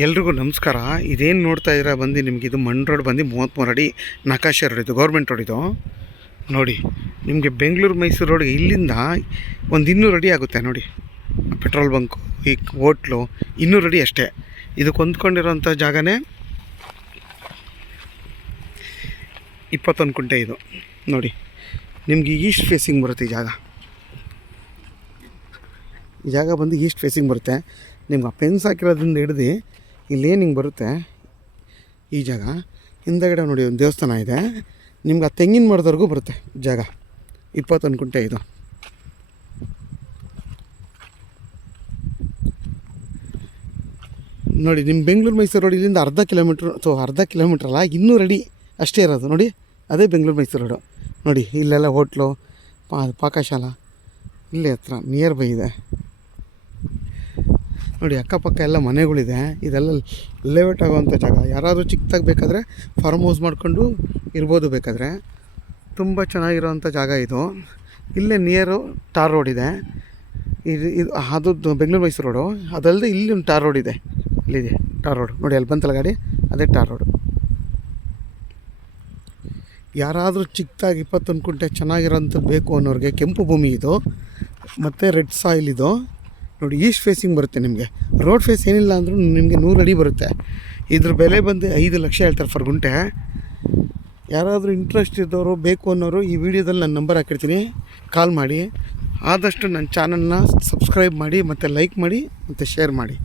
ಎಲ್ರಿಗೂ ನಮಸ್ಕಾರ. ಇದೇನು ನೋಡ್ತಾ ಇದ್ದೀರಾ ಬಂದು ನಿಮಗೆ ಇದು ಮಣ್ಣು ರೋಡ್ ಬಂದು 33 ಅಡಿ ನಕಾಶೆ ರೋಡ್, ಇದು ಗೌರ್ಮೆಂಟ್ ರೋಡ್. ಇದು ನೋಡಿ ನಿಮಗೆ ಬೆಂಗಳೂರು ಮೈಸೂರು ರೋಡ್ಗೆ ಇಲ್ಲಿಂದ ಒಂದು 200 ಅಡಿ ಆಗುತ್ತೆ ನೋಡಿ. ಪೆಟ್ರೋಲ್ ಬಂಕು, ಈ ಹೋಟ್ಲು 200 ಅಡಿ ಅಷ್ಟೇ. ಇದಕ್ಕೆ ಹೊಂದ್ಕೊಂಡಿರೋಂಥ ಜಾಗನೇ 21 ಕುಂಟೆ. ಇದು ನೋಡಿ ನಿಮಗೆ ಈಸ್ಟ್ ಫೇಸಿಂಗ್ ಬರುತ್ತೆ ಈ ಜಾಗ. ಈ ಜಾಗ ಬಂದು ಈಸ್ಟ್ ಫೇಸಿಂಗ್ ಬರುತ್ತೆ. ನಿಮ್ಗೆ ಆ ಪೆನ್ಸ್ ಹಾಕಿರೋದ್ರಿಂದ ಹಿಡ್ದು ಇಲ್ಲೇನು ಹಿಂಗೆ ಬರುತ್ತೆ ಈ ಜಾಗ. ಹಿಂದಗಡೆ ನೋಡಿ ಒಂದು ದೇವಸ್ಥಾನ ಇದೆ. ನಿಮ್ಗೆ ಆ ತೆಂಗಿನ ಮರದವರೆಗೂ ಬರುತ್ತೆ ಜಾಗ. 21 ಕುಂಟೆ ಇದು. ನೋಡಿ ನಿಮ್ಮ ಬೆಂಗಳೂರು ಮೈಸೂರು ರೋಡ್ ಇಲ್ಲಿಂದ ಅರ್ಧ ಕಿಲೋಮೀಟ್ರ್ ಅಲ್ಲ, 200 ಅಡಿ ಅಷ್ಟೇ ಇರೋದು. ನೋಡಿ ಅದೇ ಬೆಂಗಳೂರು ಮೈಸೂರು ರೋಡು. ನೋಡಿ ಇಲ್ಲೆಲ್ಲ ಹೋಟ್ಲು, ಪಾಕಶಾಲ ಇಲ್ಲೇ ಹತ್ರ ನಿಯರ್ ಬೈ ಇದೆ. ನೋಡಿ ಅಕ್ಕಪಕ್ಕ ಎಲ್ಲ ಮನೆಗಳಿದೆ. ಇದೆಲ್ಲ ಲೇಔಟ್ ಆಗೋವಂಥ ಜಾಗ. ಯಾರಾದರೂ ಚಿಕ್ಕದಾಗಿ ಬೇಕಾದರೆ ಫಾರ್ಮ್ ಹೌಸ್ ಮಾಡ್ಕೊಂಡು ಇರ್ಬೋದು ಬೇಕಾದರೆ. ತುಂಬ ಚೆನ್ನಾಗಿರೋವಂಥ ಜಾಗ ಇದು. ಇಲ್ಲೇ ನಿಯರು ಟಾರ್ ರೋಡ್ ಇದೆ. ಇದು ಅದು ಬೆಂಗಳೂರು ಮೈಸೂರು ರೋಡು. ಅದಲ್ಲದೆ ಇಲ್ಲಿ ಒಂದು ಟಾರ್ ರೋಡ್ ಇದೆ. ಇಲ್ಲಿದೆ ಟಾರ್ ರೋಡ್ ನೋಡಿ, ಅಲ್ಲಿ ಬಂತಲ್ಲ ಗಾಡಿ, ಅದೇ ಟಾರ್ ರೋಡು. ಯಾರಾದರೂ ಚಿಕ್ಕದಾಗಿ 21 ಕುಂಟೆ ಚೆನ್ನಾಗಿರೋಂಥದ್ದು ಬೇಕು ಅನ್ನೋರಿಗೆ ಕೆಂಪು ಭೂಮಿ ಇದು, ಮತ್ತು ರೆಡ್ ಸಾಯಿಲ್ ಇದು. ನೋಡಿ ಈಸ್ಟ್ ಫೇಸಿಂಗ್ ಬರುತ್ತೆ. ನಿಮಗೆ ರೋಡ್ ಫೇಸ್ ಏನಿಲ್ಲ ಅಂದರೂ ನಿಮಗೆ 100 ಅಡಿ ಬರುತ್ತೆ. ಇದ್ರ ಬೆಲೆ ಬಂದು 5 ಲಕ್ಷ ಹೇಳ್ತಾರೆ ಫರ್ ಗುಂಟೆ. ಯಾರಾದರೂ ಇಂಟ್ರೆಸ್ಟ್ ಇದ್ದವರು ಬೇಕು ಅನ್ನೋರು ಈ ವಿಡಿಯೋದಲ್ಲಿ ನನ್ನ ನಂಬರ್ ಹಾಕಿರ್ತೀನಿ, ಕಾಲ್ ಮಾಡಿ. ಆದಷ್ಟು ನನ್ನ ಚಾನಲ್ನ ಸಬ್ಸ್ಕ್ರೈಬ್ ಮಾಡಿ, ಮತ್ತು ಲೈಕ್ ಮಾಡಿ, ಮತ್ತು ಶೇರ್ ಮಾಡಿ.